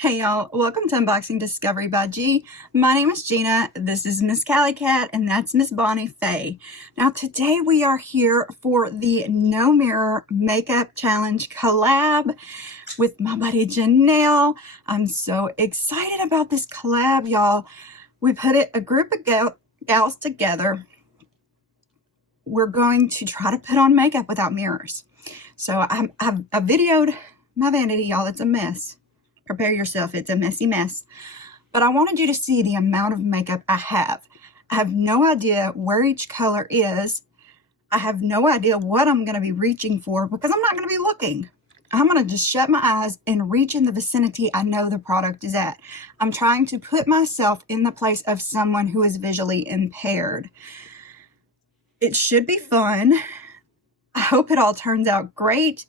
Hey y'all, welcome to Unboxing Discovery by G. My name is Gina, this is Miss Cali Cat, and that's Miss Bonnie Faye. Now today we are here for the No Mirror Makeup Challenge collab with my buddy Janelle. I'm so excited about this collab, y'all. We put a group of gals together. We're going to try to put on makeup without mirrors. So I've videoed my vanity, y'all. It's a mess. Prepare yourself, it's a messy mess. But I wanted you to see the amount of makeup I have. I have no idea where each color is. I have no idea what I'm going to be reaching for because I'm not going to be looking. I'm going to just shut my eyes and reach in the vicinity I know the product is at. I'm trying to put myself in the place of someone who is visually impaired. It should be fun. I hope it all turns out great.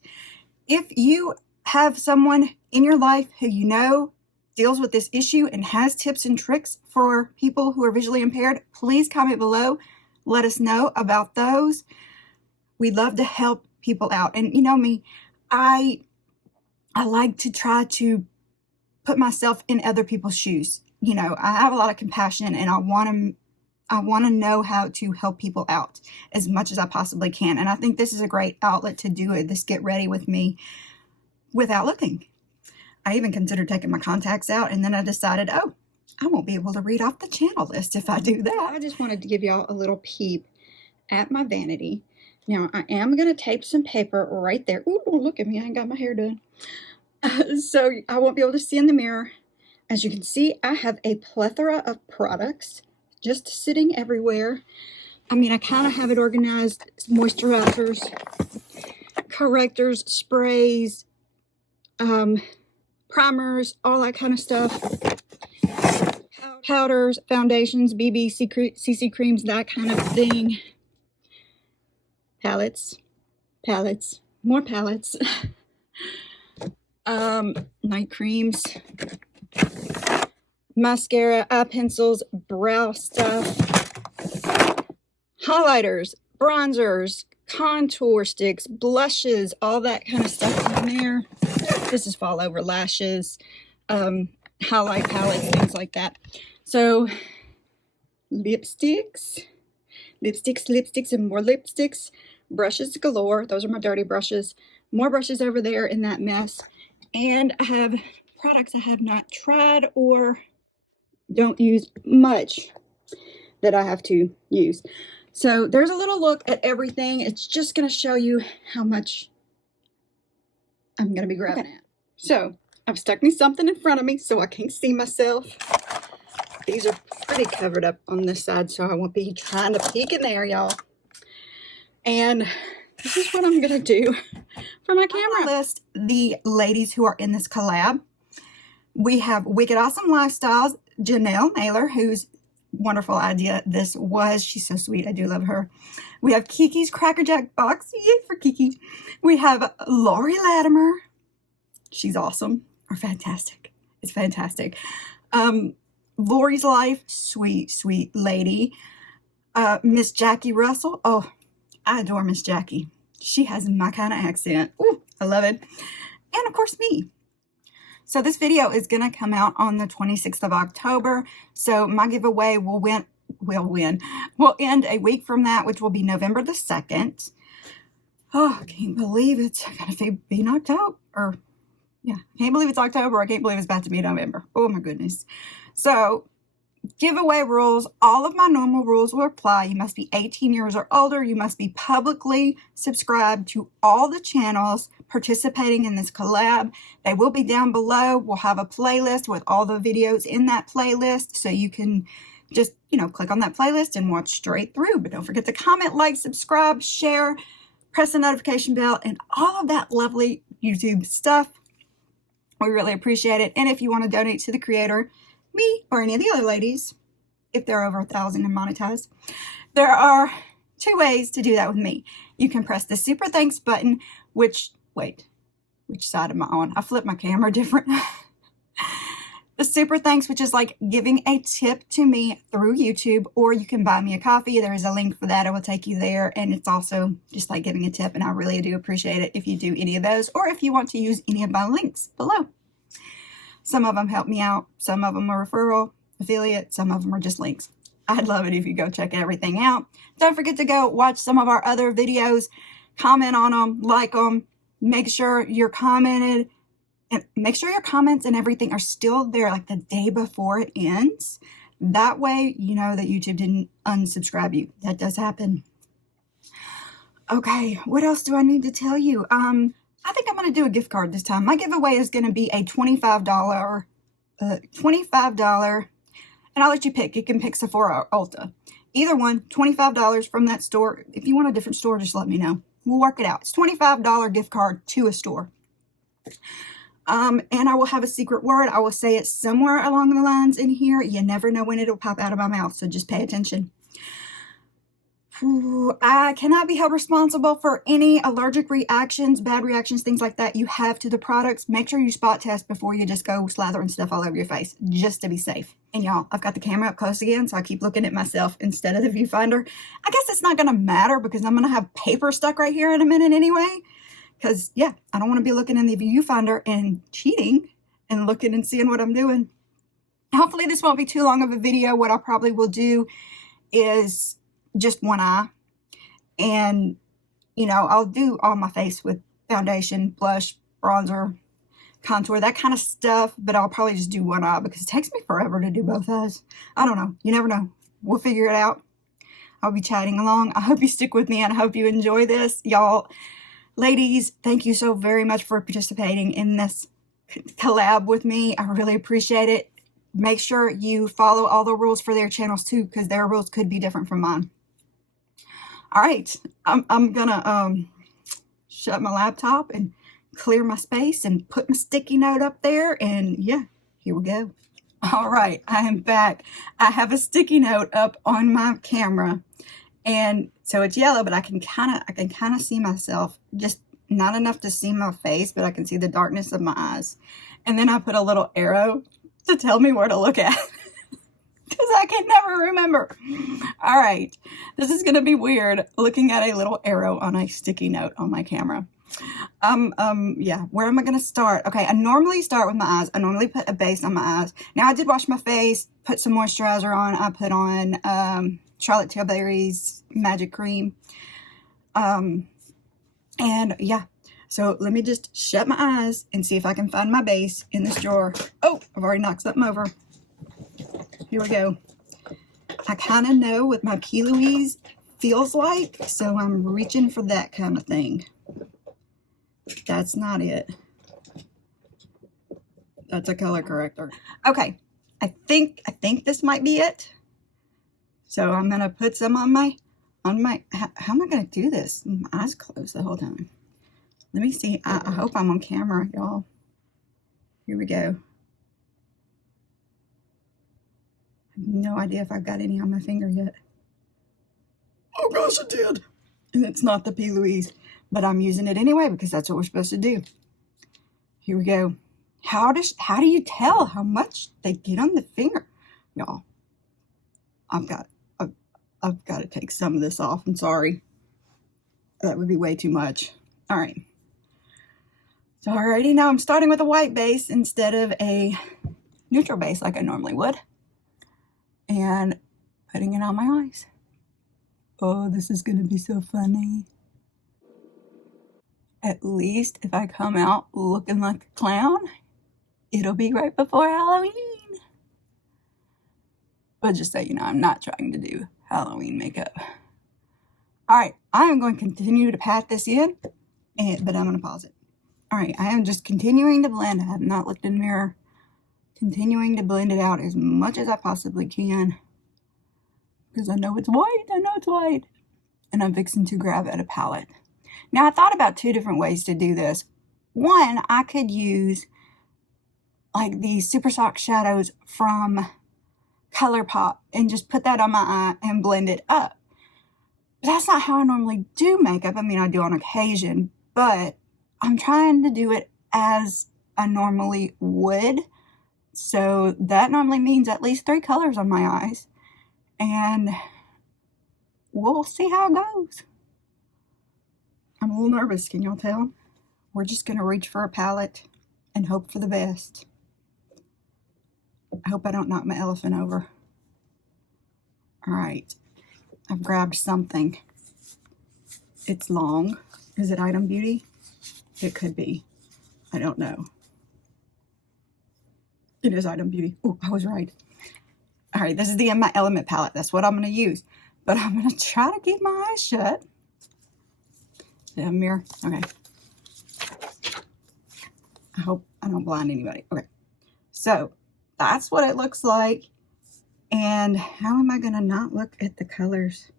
If you have someone in your life who you know deals with this issue and has tips and tricks for people who are visually impaired, please comment below. Let us know about those. We'd love to help people out. And you know me, I like to try to put myself in other people's shoes. You know, I have a lot of compassion and I want to know how to help people out as much as I possibly can. And I think this is a great outlet to do it, this get ready with me without looking. I even considered taking my contacts out, and then I decided, oh, I won't be able to read off the channel list if I do that. I just wanted to give y'all a little peep at my vanity. Now, I am going to tape some paper right there. Ooh, look at me. I ain't got my hair done. So I won't be able to see in the mirror. As you can see, I have a plethora of products just sitting everywhere. I mean, I kind of have it organized. Moisturizers, correctors, sprays, primers, all that kind of stuff, powders, foundations, BB, CC creams, that kind of thing, palettes, more palettes, night creams, mascara, eye pencils, brow stuff, highlighters, bronzers, contour sticks, blushes, all that kind of stuff in there. This is fall over lashes, highlight palettes, things like that. So lipsticks, and more lipsticks, brushes galore. Those are my dirty brushes. More brushes over there in that mess. And I have products I have not tried or don't use much that I have to use. So there's a little look at everything. It's just going to show you how much I'm going to be grabbing at. So I've stuck me something in front of me so I can't see myself. These are pretty covered up on this side, so I won't be trying to peek in there, y'all. And this is what I'm going to do for my camera. I'm going to list the ladies who are in this collab. We have Wicked Awesome Lifestyles, Janelle Naylor, whose wonderful idea this was. She's so sweet. I do love her. We have Kiki's Cracker Jack box. Yay for Kiki. We have Lori Latimer. She's awesome or fantastic. It's fantastic. Lori's Life, sweet lady. Miss Jackie Russell. Oh, I adore Miss Jackie. She has my kind of accent. Ooh, I love it. And of course me. So this video is going to come out on the 26th of October. So my giveaway will end a week from that, which will be November the 2nd. Oh, I can't believe it's going to be in October. Or, yeah, I can't believe it's October. I can't believe it's about to be November. Oh my goodness. So giveaway rules, all of my normal rules will apply. You must be 18 years or older. You must be publicly subscribed to all the channels participating in this collab. They will be down below. We'll have a playlist with all the videos in that playlist, so you can just, you know, click on that playlist and watch straight through. But don't forget to comment, like, subscribe, share, press the notification bell, and all of that lovely YouTube stuff. We really appreciate it. And if you want to donate to the creator, me or any of the other ladies, if they're over 1,000 and monetized, there are two ways to do that with me. You can press the super thanks button, which side am I on? I flipped my camera different. The super thanks, which is like giving a tip to me through YouTube, or you can buy me a coffee. There is a link for that. I will take you there. And it's also just like giving a tip. And I really do appreciate it if you do any of those, or if you want to use any of my links below. Some of them help me out. Some of them are referral, affiliate. Some of them are just links. I'd love it if you go check everything out. Don't forget to go watch some of our other videos. Comment on them, like them. Make sure you're commented. And make sure your comments and everything are still there like the day before it ends. That way you know that YouTube didn't unsubscribe you. That does happen. Okay, what else do I need to tell you? I think I'm going to do a gift card this time. My giveaway is going to be a $25, and I'll let you pick. You can pick Sephora or Ulta. Either one, $25 from that store. If you want a different store, just let me know. We'll work it out. It's $25 gift card to a store. And I will have a secret word. I will say it somewhere along the lines in here. You never know when it'll pop out of my mouth, so just pay attention. I cannot be held responsible for any allergic reactions, bad reactions, things like that you have to the products. Make sure you spot test before you just go slathering stuff all over your face, just to be safe. And y'all, I've got the camera up close again, so I keep looking at myself instead of the viewfinder. I guess it's not going to matter because I'm going to have paper stuck right here in a minute anyway. Because, yeah, I don't want to be looking in the viewfinder and cheating and looking and seeing what I'm doing. Hopefully this won't be too long of a video. What I probably will do is just one eye, and you know, I'll do all my face with foundation, blush, bronzer, contour, that kind of stuff, but I'll probably just do one eye because it takes me forever to do both eyes. I don't know, you never know. We'll figure it out. I'll be chatting along. I hope you stick with me and I hope you enjoy this. Y'all, ladies, thank you so very much for participating in this collab with me. I really appreciate it. Make sure you follow all the rules for their channels too, because their rules could be different from mine. All right, I'm gonna shut my laptop and clear my space and put my sticky note up there, and yeah, here we go. All right, I am back. I have a sticky note up on my camera, and so it's yellow, but I can kind of see myself, just not enough to see my face, but I can see the darkness of my eyes. And then I put a little arrow to tell me where to look at. Because I can never remember. All right, this is going to be weird looking at a little arrow on a sticky note on my camera. Yeah, where am I going to start? Okay, I normally start with my eyes. I normally put a base on my eyes. Now, I did wash my face, put some moisturizer on. I put on Charlotte Tilbury's Magic Cream. And yeah, so let me just shut my eyes and see if I can find my base in this drawer. Oh, I've already knocked something over. Here we go. I kind of know what my P. Louise feels like, so I'm reaching for that kind of thing. That's not it. That's a color corrector. Okay, I think this might be it. So I'm gonna put some on my. How am I gonna do this? My eyes closed the whole time. Let me see. I hope I'm on camera, y'all. Here we go. No idea if I've got any on my finger yet. Oh gosh, it did. And it's not the P. Louise, but I'm using it anyway because that's what we're supposed to do. Here we go. How do you tell how much they get on the finger? Y'all, I've got to take some of this off. I'm sorry. That would be way too much. All right. So already now I'm starting with a white base instead of a neutral base like I normally would. And putting it on my eyes. Oh, this is going to be so funny. At least if I come out looking like a clown, it'll be right before Halloween. But just so you know, I'm not trying to do Halloween makeup. All right, I am going to continue to pat this in, but I'm going to pause it. All right, I am just continuing to blend. I have not looked in the mirror. Continuing to blend it out as much as I possibly can. Because I know it's white. I know it's white. And I'm fixing to grab at a palette. Now, I thought about two different ways to do this. One, I could use like these Super Soft shadows from ColourPop and just put that on my eye and blend it up. But that's not how I normally do makeup. I mean, I do on occasion, but I'm trying to do it as I normally would. So that normally means at least 3 colors on my eyes. And we'll see how it goes. I'm a little nervous, can y'all tell? We're just going to reach for a palette and hope for the best. I hope I don't knock my elephant over. All right, I've grabbed something. It's long. Is it Item Beauty? It could be. I don't know. It is Item Beauty. Oh, I was right. All right, this is the In My Element palette. That's what I'm going to use. But I'm going to try to keep my eyes shut. Is it a mirror? Okay. I hope I don't blind anybody. Okay. So, that's what it looks like. And how am I going to not look at the colors?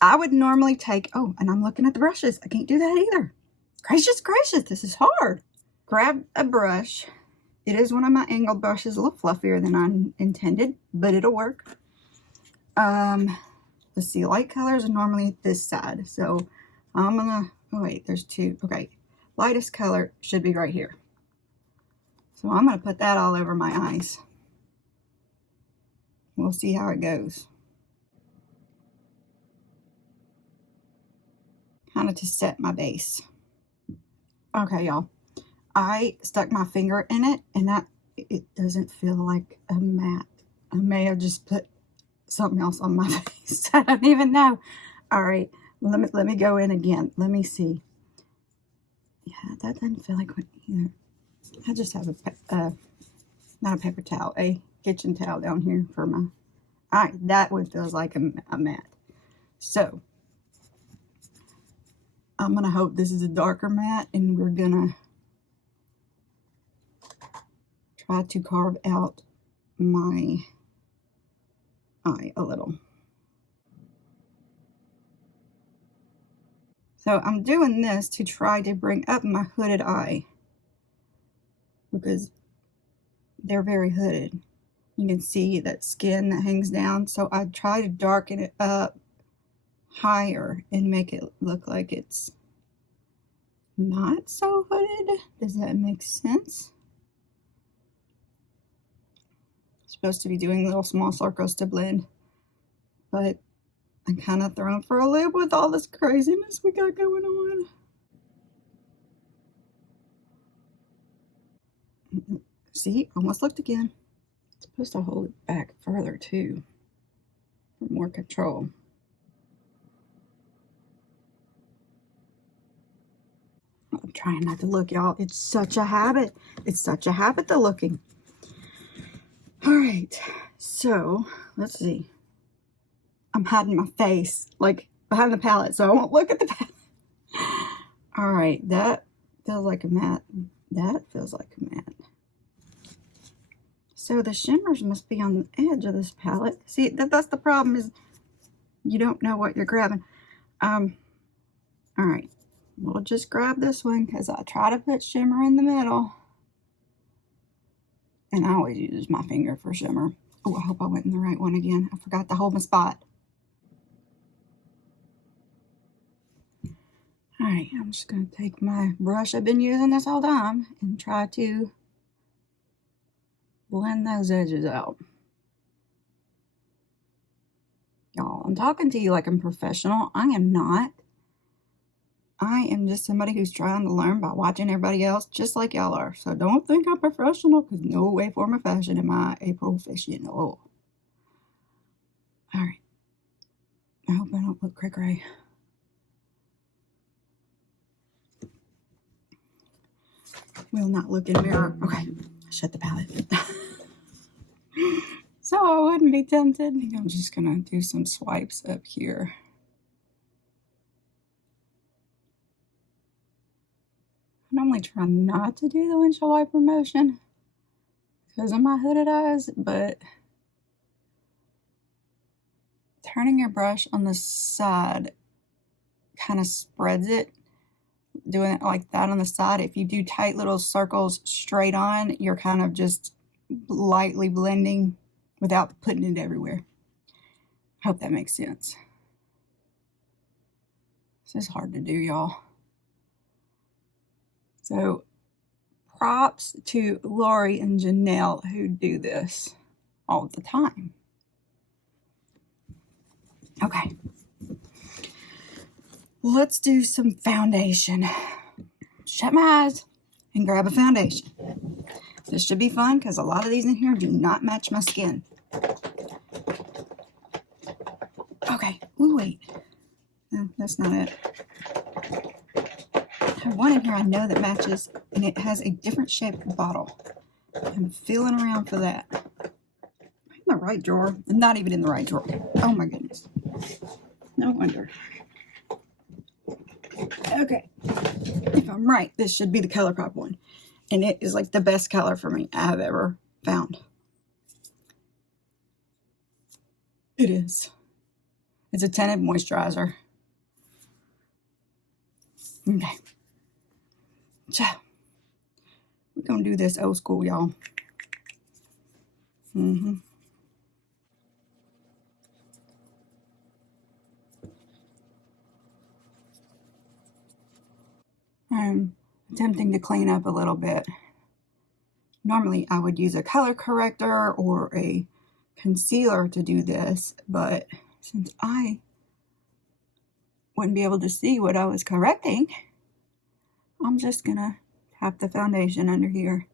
I would normally take... Oh, and I'm looking at the brushes. I can't do that either. Gracious, gracious. This is hard. Grab a brush. It is one of my angled brushes, a little fluffier than I intended, but it'll work. Let's see, light colors are normally this side. So I'm gonna, oh wait, there's two. Okay, lightest color should be right here. So I'm gonna put that all over my eyes. We'll see how it goes. Kind of to set my base. Okay, y'all. I stuck my finger in it, and it doesn't feel like a matte. I may have just put something else on my face. I don't even know. All right, let me go in again. Let me see. Yeah, that doesn't feel like what either. I just have not a paper towel, a kitchen towel down here for my. All right, that one feels like a matte. So I'm gonna hope this is a darker matte, and we're gonna try to carve out my eye a little. So I'm doing this to try to bring up my hooded eye because they're very hooded. You can see that skin that hangs down. So I try to darken it up higher and make it look like it's not so hooded. Does that make sense? Supposed to be doing little small circles to blend, but I'm kind of thrown for a loop with all this craziness we got going on. See, almost looked again. It's supposed to hold it back further too, for more control. I'm trying not to look, y'all. It's such a habit. It's such a habit to looking. All right, so let's see. I'm hiding my face like behind the palette, so I won't look at the palette. All right, that feels like a matte. That feels like a matte. So the shimmers must be on the edge of this palette. See, that's the problem, is you don't know what you're grabbing. All right, we'll just grab this one because I try to put shimmer in the middle. And I always use my finger for shimmer. Oh, I hope I went in the right one again. I forgot to hold my spot. All right, I'm just going to take my brush I've been using this whole time and try to blend those edges out. Y'all, I'm talking to you like I'm professional. I am not. I am just somebody who's trying to learn by watching everybody else, just like y'all are. So don't think I'm professional, because no way, form, or fashion am I a professional. All right. I hope I don't look cray-cray. Will not look in mirror. Okay, shut the palette. So I wouldn't be tempted. I think I'm just gonna do some swipes up here. I normally try not to do the windshield wiper motion because of my hooded eyes, but turning your brush on the side kind of spreads it. Doing it like that on the side, if you do tight little circles straight on, you're kind of just lightly blending without putting it everywhere. Hope that makes sense. This is hard to do, y'all. So props to Lori and Janelle who do this all the time. Okay. Let's do some foundation. Shut my eyes and grab a foundation. This should be fun because a lot of these in here do not match my skin. Okay. Ooh, wait. No, that's not it. I have one in here I know that matches, and it has a different shaped bottle. I'm feeling around for that. I'm in the right drawer. I'm not even in the right drawer. Oh my goodness. No wonder. Okay. If I'm right, this should be the ColourPop one. And it is like the best color for me I've ever found. It is. It's a tinted moisturizer. Okay. So, we're going to do this old school, y'all. I'm attempting to clean up a little bit. Normally, I would use a color corrector or a concealer to do this, but since I wouldn't be able to see what I was correcting, I'm just going to tap the foundation under here.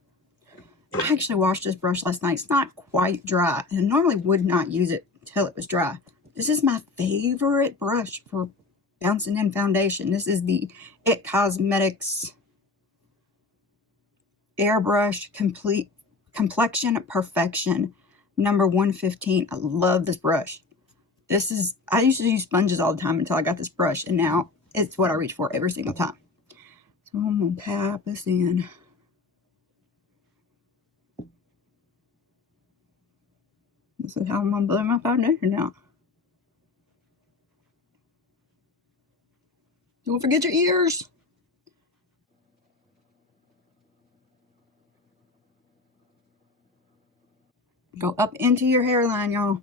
I actually washed this brush last night. It's not quite dry, and I normally would not use it until it was dry. This is my favorite brush for bouncing in foundation. This is the It Cosmetics Airbrush Complete Complexion Perfection number 115. I love this brush. This is, I used to use sponges all the time until I got this brush, and now it's what I reach for every single time. So I'm going to tap this in. This is how I'm going to blend my foundation out. Don't forget your ears. Go up into your hairline, y'all.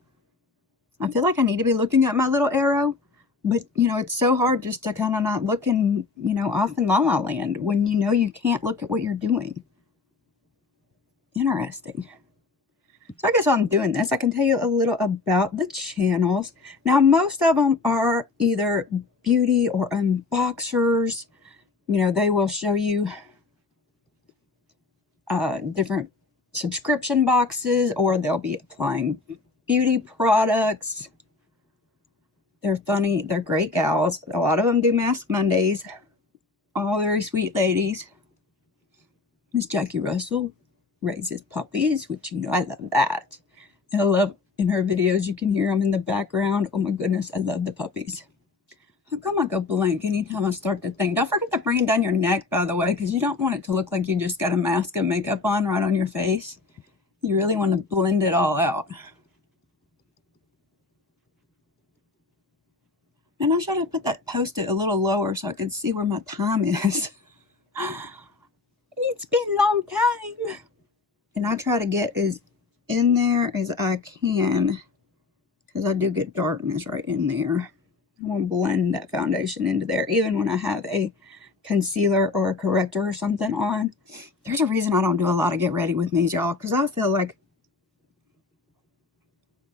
I feel like I need to be looking at my little arrow, but, you know, it's so hard just to kind of not look in, you know, off in La La Land when you know you can't look at what you're doing. Interesting. So I guess while I'm doing this, I can tell you a little about the channels. Now, most of them are either beauty or unboxers. You know, they will show you different subscription boxes, or they'll be applying beauty products. They're funny. They're great gals. A lot of them do Mask Mondays. All very sweet ladies. Miss Jackie Russell raises puppies, which, you know, I love that. And I love in her videos, you can hear them in the background. Oh my goodness, I love the puppies. How come I go blank anytime I start to think? Don't forget to bring it down your neck, by the way, because you don't want it to look like you just got a mask of makeup on right on your face. You really want to blend it all out. And I should have put that post-it a little lower so I could see where my time is. It's been a long time. And I try to get as in there as I can, because I do get darkness right in there. I want to blend that foundation into there, even when I have a concealer or a corrector or something on. There's a reason I don't do a lot of get ready with me, y'all, because I feel like,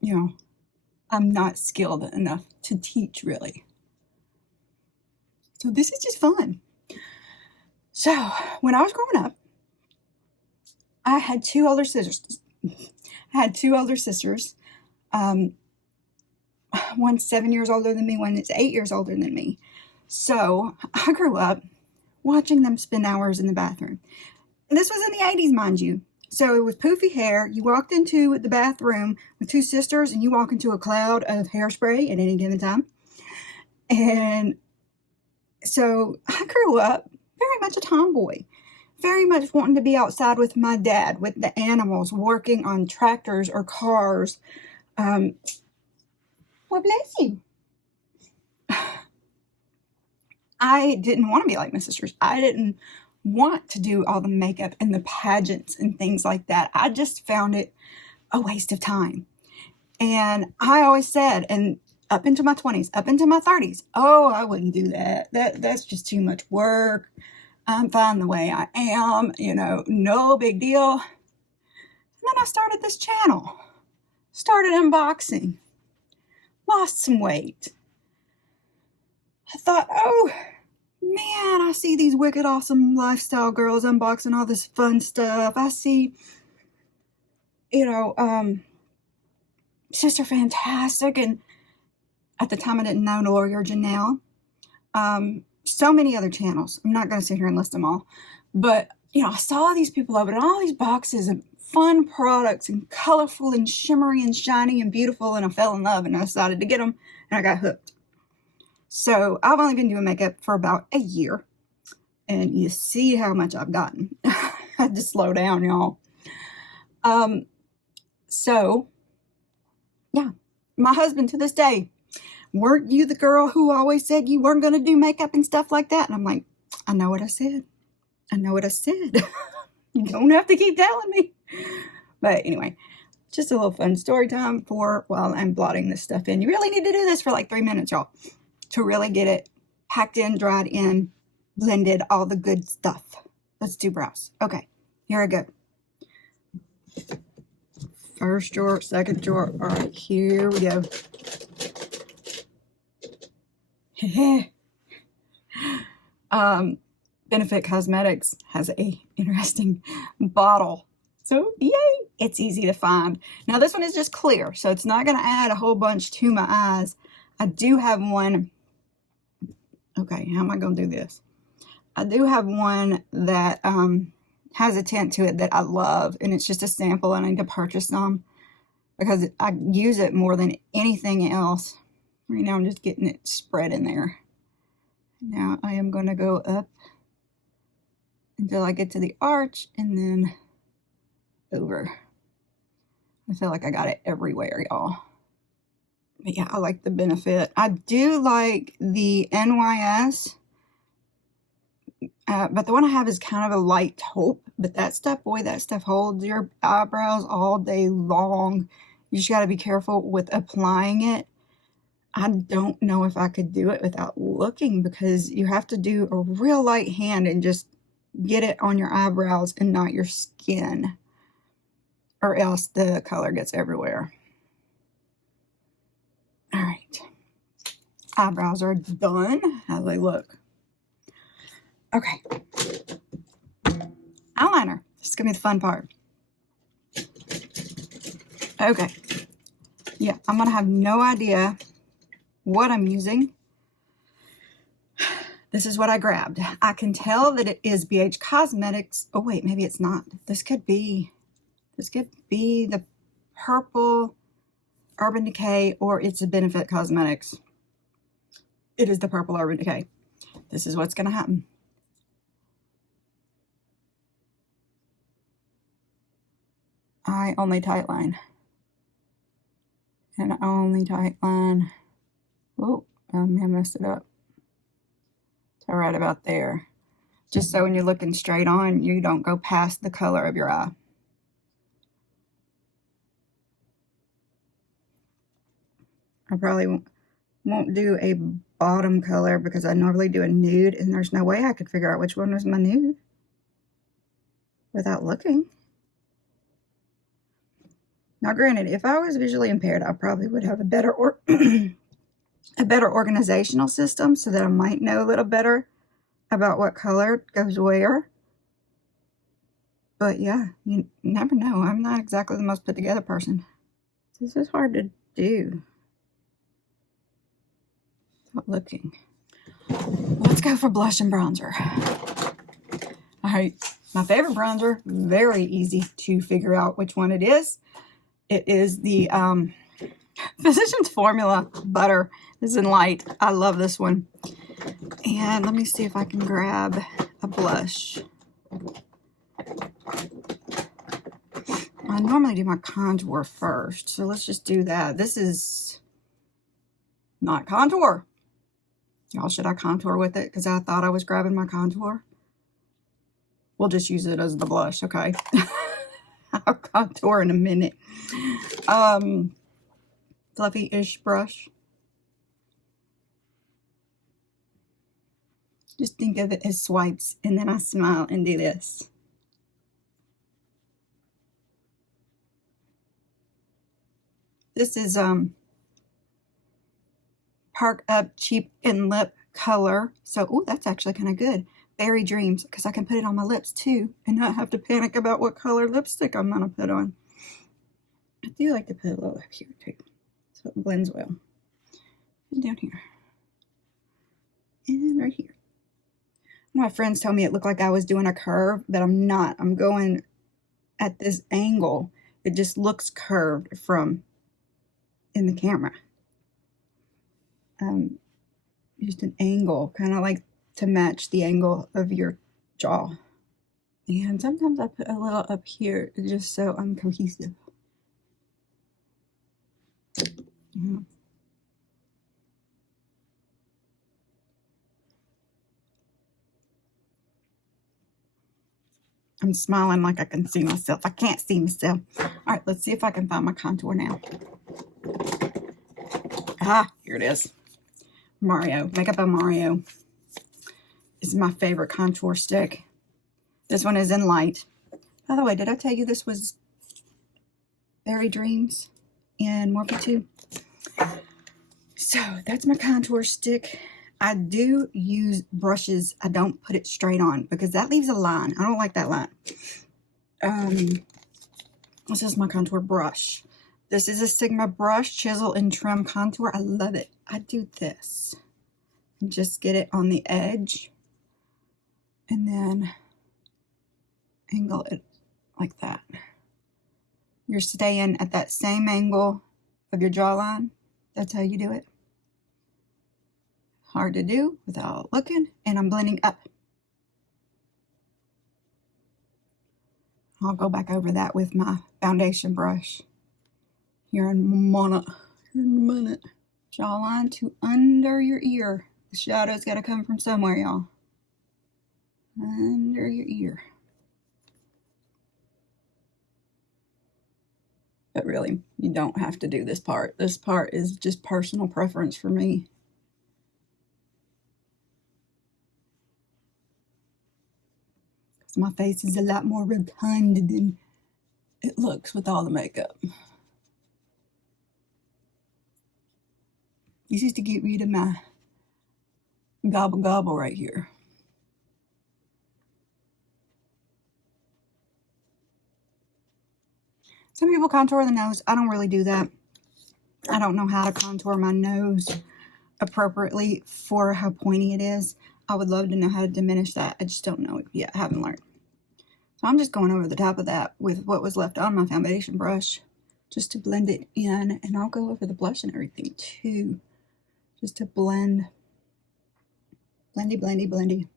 you know, I'm not skilled enough to teach, really. So this is just fun. So when I was growing up, I had two older sisters. One's 7 years older than me, one is 8 years older than me. So I grew up watching them spend hours in the bathroom. And this was in the 80s, mind you. So it was poofy hair. You walked into the bathroom with two sisters and you walk into a cloud of hairspray at any given time. And so I grew up very much a tomboy. Very much wanting to be outside with my dad, with the animals, working on tractors or cars. Well, bless you. I didn't want to be like my sisters. I didn't want to do all the makeup and the pageants and things like that. I just found it a waste of time. And I always said, and up into my 20s, up into my 30s, oh, I wouldn't do that. That's just too much work. I'm fine the way I am, you know, no big deal. And then I started this channel, started unboxing, lost some weight. I thought, oh, Man, I see these wicked awesome lifestyle girls unboxing all this fun stuff. I see, you know, Sister Fantastic, and at the time I didn't know Lawyer Janelle. So many other channels. I'm not going to sit here and list them all. But, you know, I saw these people open all these boxes of fun products and colorful and shimmery and shiny and beautiful, and I fell in love and I decided to get them, and I got hooked. So I've only been doing makeup for about a year, and you see how much I've gotten. I had to slow down, y'all. So, yeah, my husband to this day, weren't you the girl who always said you weren't going to do makeup and stuff like that? And I'm like, I know what I said. I know what I said. You don't have to keep telling me. But anyway, just a little fun story time for while I'm blotting this stuff in. You really need to do this for like 3 minutes, y'all, to really get it packed in, dried in, blended, all the good stuff. Let's do brows. Okay, here I go. First drawer, second drawer. All right, here we go. Benefit Cosmetics has a interesting bottle. So yay, it's easy to find. Now this one is just clear, so it's not going to add a whole bunch to my eyes. I do have one. Okay, how am I going to do this? I do have one that has a tint to it that I love, and it's just a sample. I need to purchase some because I use it more than anything else. Right now I'm just getting it spread in there. Now I am going to go up until I get to the arch and then over. I feel like I got it everywhere, y'all. But yeah, I like the Benefit. I do like the NYS, but the one I have is kind of a light taupe. But that stuff, boy, that stuff holds your eyebrows all day long. You just got to be careful with applying it. I don't know if I could do it without looking, because you have to do a real light hand and just get it on your eyebrows and not your skin, or else the color gets everywhere. All right, eyebrows are done. How do they look? Okay, eyeliner. This is gonna be the fun part. Okay, yeah, I'm gonna have no idea what I'm using. This is what I grabbed. I can tell that it is BH Cosmetics. Oh wait, maybe it's not. This could be the purple Urban Decay, or it's a Benefit Cosmetics. It is the purple Urban Decay. This is what's gonna happen. I only tight line. And only tight line. Oh, I messed it up. So right about there. Just so when you're looking straight on, you don't go past the color of your eye. I probably won't do a bottom color because I normally do a nude, and there's no way I could figure out which one was my nude without looking. Now granted, if I was visually impaired, I probably would have a better a better organizational system, so that I might know a little better about what color goes where. But yeah, you never know. I'm not exactly the most put together person. This is hard to do without looking. Let's go for blush and bronzer. All right, my favorite bronzer, very easy to figure out which one it is. It is the Physicians Formula Butter. This is in light. I love this one. And let me see if I can grab a blush. I normally do my contour first, so let's just do that. This is not contour. Y'all, should I contour with it? Because I thought I was grabbing my contour. We'll just use it as the blush, okay? I'll contour in a minute. Fluffy-ish brush. Just think of it as swipes, and then I smile and do this. This is Park Up Cheap and Lip color. So, oh, that's actually kind of good. Berry Dreams, because I can put it on my lips too and not have to panic about what color lipstick I'm going to put on. I do like to put a little up here too, so it blends well. And down here. And right here. My friends told me it looked like I was doing a curve, but I'm not. I'm going at this angle. It just looks curved from in the camera. Just an angle, kind of like to match the angle of your jaw. And sometimes I put a little up here just so I'm cohesive. I'm smiling like I can see myself. I can't see myself. All right, let's see if I can find my contour now. Ah, here it is. Mario, Makeup by Mario. This is my favorite contour stick. This one is in light. By the way, did I tell you this was Berry Dreams and Morphe 2? So that's my contour stick. I do use brushes. I don't put it straight on because that leaves a line. I don't like that line. This is my contour brush. This is a Sigma brush, Chisel and Trim Contour. I love it. I do this. And just get it on the edge. And then angle it like that. You're staying at that same angle of your jawline. That's how you do it. Hard to do without looking. And I'm blending up. I'll go back over that with my foundation brush here in a minute. Jawline to under your ear. The shadow's got to come from somewhere, y'all. Under your ear. But really, you don't have to do this part. This part is just personal preference for me. Because my face is a lot more rotund than it looks with all the makeup. This is to get rid of my gobble gobble right here. Some people contour the nose. I don't really do that. I don't know how to contour my nose appropriately for how pointy it is. I would love to know how to diminish that. I just don't know it yet. I haven't learned. So I'm just going over the top of that with what was left on my foundation brush just to blend it in. And I'll go over the blush and everything too. Just to blend. Blendy, blendy, blendy.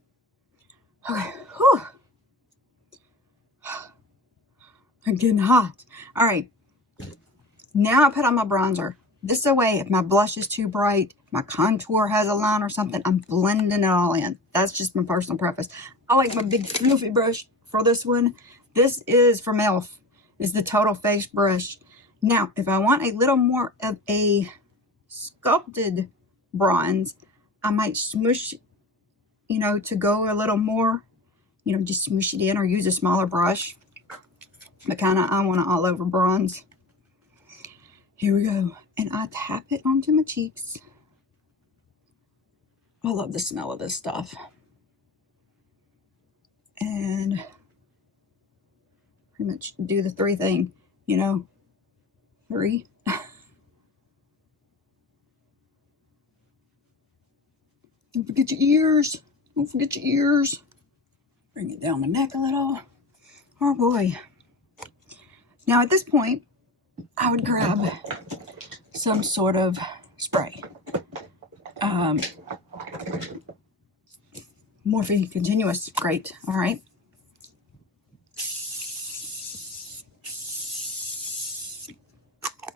Okay. Whew. I'm getting hot. All right. Now I put on my bronzer. This way, if my blush is too bright, my contour has a line or something, I'm blending it all in. That's just my personal preference. I like my big fluffy brush for this one. This is from e.l.f. It's the Total Face brush. Now, if I want a little more of a sculpted bronze, I might smoosh, you know, to go a little more, you know, just smoosh it in or use a smaller brush. But kind of, I want it all over bronze. Here we go. And I tap it onto my cheeks. I love the smell of this stuff. And pretty much do the three thing, you know. 3. Don't forget your ears. Don't forget your ears. Bring it down my neck a little. Oh boy. Now at this point, I would grab some sort of spray. Morphe Continuous, great, all right.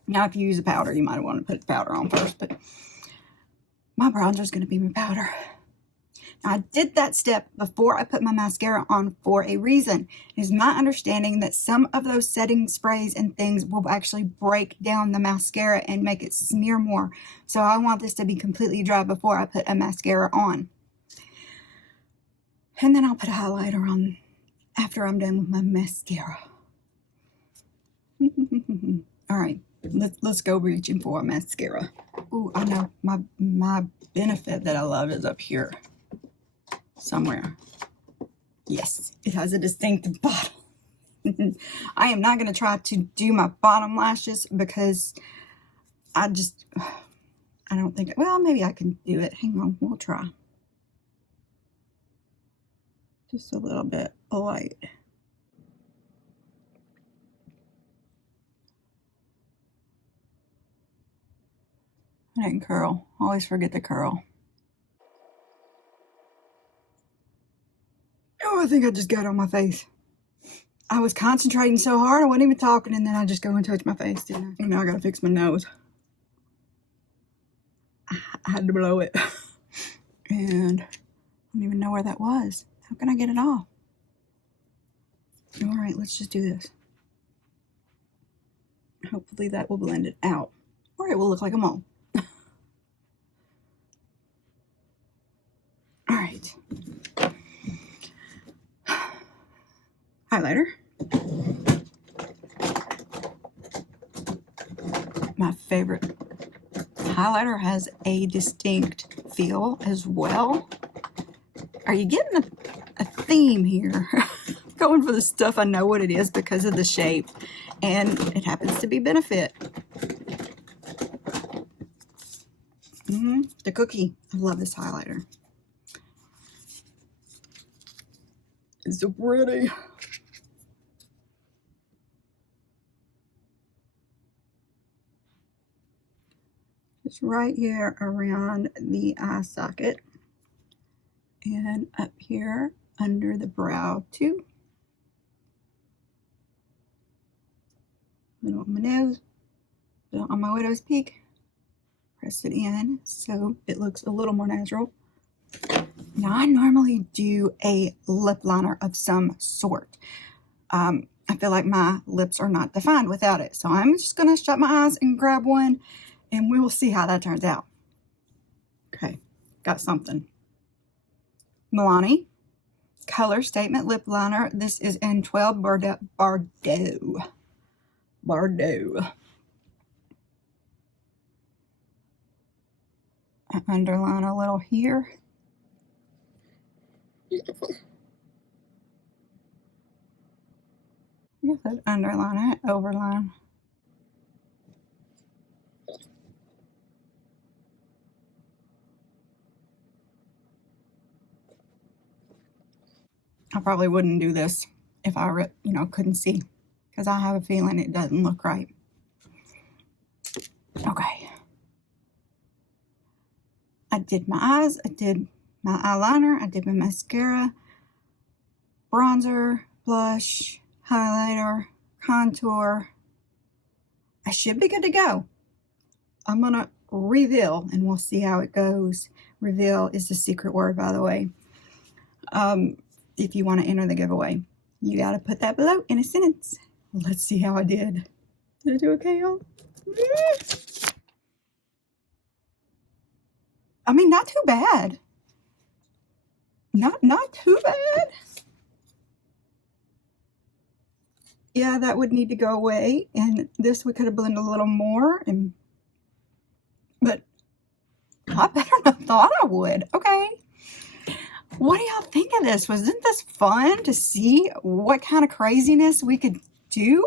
Now if you use a powder, you might want to put the powder on first, but my bronzer is going to be my powder. Now, I did that step before I put my mascara on for a reason. It is my understanding that some of those setting sprays and things will actually break down the mascara and make it smear more. So I want this to be completely dry before I put a mascara on. And then I'll put a highlighter on after I'm done with my mascara. All right, let's go reaching for a mascara. ooh, I know my benefit that I love is up here somewhere. Yes, it has a distinct bottom. I am not going to try to do my bottom lashes because I don't think, well, maybe I can do it. Hang on, we'll try. Just a little bit light. I didn't curl. Always forget to curl. Oh, I think I just got on my face. I was concentrating so hard, I wasn't even talking, and then I just go and touch my face, didn't I? And now I gotta fix my nose. I had to blow it. And I don't even know where that was. How can I get it off? All right, let's just do this. Hopefully that will blend it out, or it will look like a mole. All right. Highlighter. My favorite highlighter has a distinct feel as well. Are you getting a theme here? Going for the stuff I know what it is because of the shape, and it happens to be Benefit. The cookie. I love this highlighter. It's so pretty. Just right here around the eye socket and up here under the brow too. Little on my nose, little on my widow's peak. Press it in so it looks a little more natural. Now I normally do a lip liner of some sort. I feel like my lips are not defined without it. So I'm just gonna shut my eyes and grab one and we will see how that turns out. Okay, got something. Milani Color Statement Lip Liner. This is in 12 Bordeaux. I underline a little here. Beautiful. Yes, I'd underline it, overline. I probably wouldn't do this if I, couldn't see, because I have a feeling it doesn't look right. Okay. I did my eyes, I did my eyeliner, I did my mascara, bronzer, blush, highlighter, contour. I should be good to go. I'm going to reveal and we'll see how it goes. Reveal is the secret word, by the way. If you want to enter the giveaway, you got to put that below in a sentence. Let's see how I did. Did I do okay, y'all? I mean, not too bad. Not too bad. Yeah, that would need to go away, and this we could have blended a little more, but I better not thought I would. Okay. What do y'all think of this? Wasn't this fun to see what kind of craziness we could do?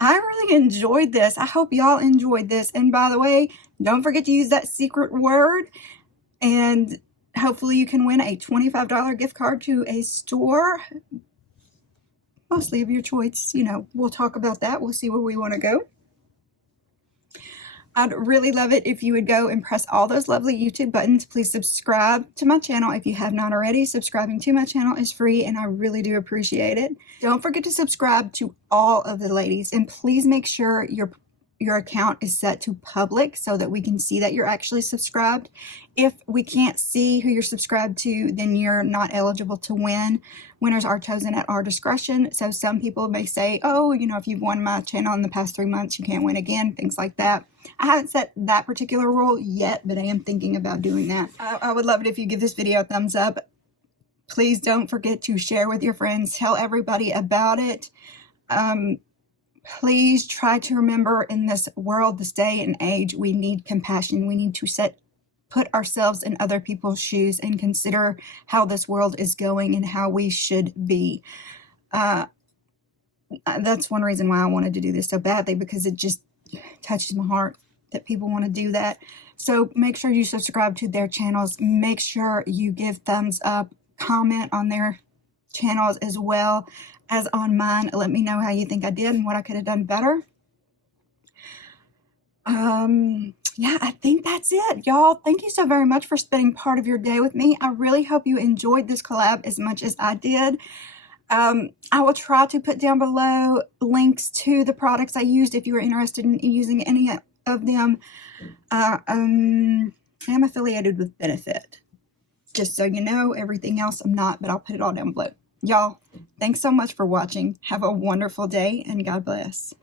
I really enjoyed this. I hope y'all enjoyed this. And by the way, don't forget to use that secret word, and hopefully you can win a $25 gift card to a store, mostly of your choice. We'll talk about that. We'll see where we want to go. I'd really love it if you would go and press all those lovely YouTube buttons. Please subscribe to my channel if you have not already. Subscribing to my channel is free and I really do appreciate it. Don't forget to subscribe to all of the ladies, and please make sure your account is set to public so that we can see that you're actually subscribed. If we can't see who you're subscribed to, then you're not eligible to win. Winners are chosen at our discretion. So some people may say, oh, if you've won my channel in the past 3 months, you can't win again, things like that. I haven't set that particular rule yet, but I am thinking about doing that. I would love it if you give this video a thumbs up. Please don't forget to share with your friends. Tell everybody about it. Please try to remember, in this world, this day and age, we need compassion. We need to put ourselves in other people's shoes and consider how this world is going and how we should be. That's one reason why I wanted to do this so badly, because it just touches my heart that people want to do that. So make sure you subscribe to their channels. Make sure you give thumbs up, comment on their channels as well as on mine. Let me know how you think I did and what I could have done better. Yeah, I think that's it, y'all. Thank you so very much for spending part of your day with me. I really hope you enjoyed this collab as much as I did. I will try to put down below links to the products I used if you are interested in using any of them. I'm affiliated with Benefit. Just so you know, everything else I'm not, but I'll put it all down below. Y'all, thanks so much for watching. Have a wonderful day, and God bless.